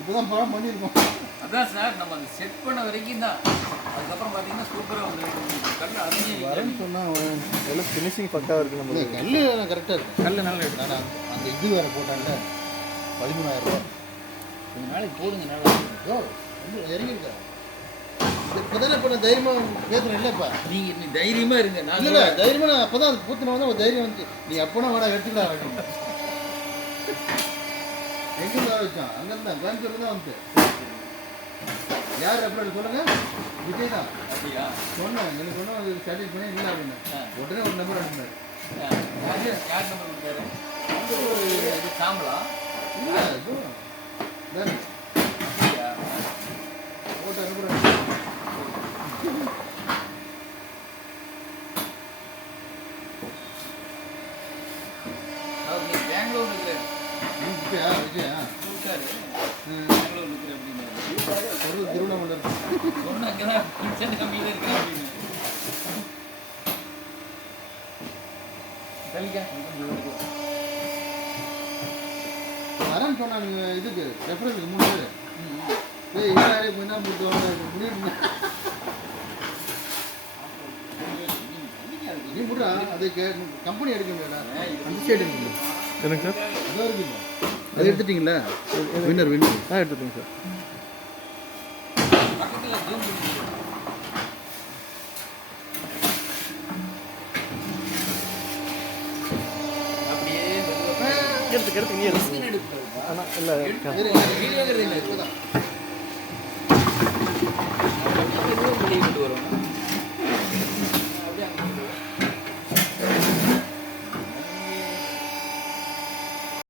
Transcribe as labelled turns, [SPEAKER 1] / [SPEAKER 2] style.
[SPEAKER 1] இப்போதான் படம் பண்ணியிருக்கோம்.
[SPEAKER 2] அதான் சார் நம்ம அதை செட் பண்ண வரைக்கும் தான். அதுக்கப்புறம் பார்த்தீங்கன்னா சூப்பராக வந்து கல் அரைஞ்சி
[SPEAKER 3] வரேன்னு சொன்னால் எல்லாம் ஃபினிஷிங் பக்காவாக இருக்குது நம்ம
[SPEAKER 1] கல் கரெக்டாக இருக்கு.
[SPEAKER 2] கல் நல்லா எடுத்து
[SPEAKER 1] நான் அந்த இது வேறு போட்டான்ல. பதிமூணாயிரம் ரூபா
[SPEAKER 2] கொஞ்ச நாளைக்கு போடுங்க நல்லா
[SPEAKER 1] வந்து இறங்கியிருக்கா இப்போ தானே இப்போ நான் தைரியமாக பேசுகிறேன் இல்லைப்பா
[SPEAKER 2] நீங்க நீ தைரியமா இருங்க. நான்
[SPEAKER 1] இல்லை தைரியமாக நான் அப்போ தான் அது பூத்தின வந்து ஒரு தைரியம் வந்துச்சு நீ அப்போனா வேணா எடுத்துக்கலாம் அப்படின்னு எங்கே வச்சான் அங்கே இருந்தான் கோயம்புத்தூர் தான் வந்து. யார் அப்புறம் சொல்லுங்க? விஜய் தான்.
[SPEAKER 2] அப்படியா?
[SPEAKER 1] சொன்னேன் எனக்கு சொன்ன ஸ்டாட்டிக் பண்ணி இல்லை அப்படின்னு. உடனே ஒரு நம்பர் அனுப்பினார்.
[SPEAKER 2] யார் நம்பர் கொடுத்தாரு? இது சாம்பலா?
[SPEAKER 1] இல்லை வேறு. போட்டு அனுப்புகிறேன்
[SPEAKER 2] பெங்களூர் இருக்கிற
[SPEAKER 1] இப்பயா விஜயா?
[SPEAKER 2] கூப்பிட்டாரு
[SPEAKER 1] ம்.
[SPEAKER 2] பெங்களூர் இருக்கிற அப்படின்னு
[SPEAKER 1] பொருள் திருவண்ணாமலை. இருக்கு
[SPEAKER 2] சொன்ன அங்கதான் கிச்சன் கம்மியில் இருக்கிறேன் அப்படின்னு. கலிக்கா
[SPEAKER 1] வரேன்னு சொன்னானுங்க இதுக்கு ரெஃபரன்ஸுக்கு மூணு பேர் ஏய் இன்னாரே போய் என்ன பண்ணிட்டு முடிவு நீ முடுறா அது கம்பெனி எடுக்க முடியாடா அந்த சைடு எடுக்கணும்
[SPEAKER 3] எனக்கு சார்?
[SPEAKER 1] அதோ எடுத்துட்டீங்களா? வின்னர் வின்னர்
[SPEAKER 3] ஆ எடுத்துட்டேங்க சார். எடுத்து நீ எடுத்து. ஆனால் இல்லை